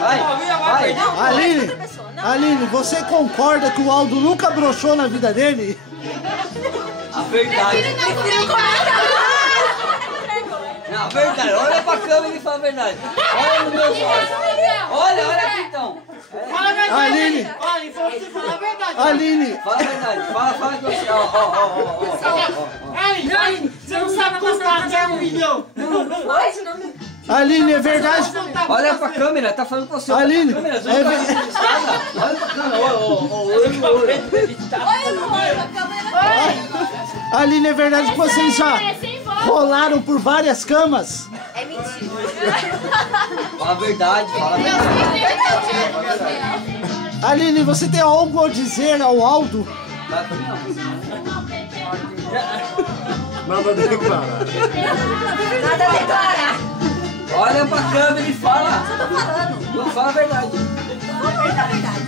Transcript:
Vai. Aline, você concorda que o Aldo nunca broxou na vida dele? A verdade. Não, a verdade. Olha pra câmera e fala a verdade. Olha nos meus olhos. Olha aqui então. Fala a verdade. Aline. Olha, você fala a verdade. Aline. Fala a verdade. Fala que você... Aline, você não sabe contar até 1 milhão. Aline, é verdade? Olha pra câmera, tá falando com você. Aline, Olha pra é câmera, olha pra câmera. Aline, é verdade que vocês já rolaram por várias camas? É mentira. Fala a verdade, fala a verdade. Aline, você tem algo a dizer ao Aldo? Nada a declarar. Nada a declarar. Olha pra câmera e fala. Eu tô falando. Não fala a verdade. Fala a verdade.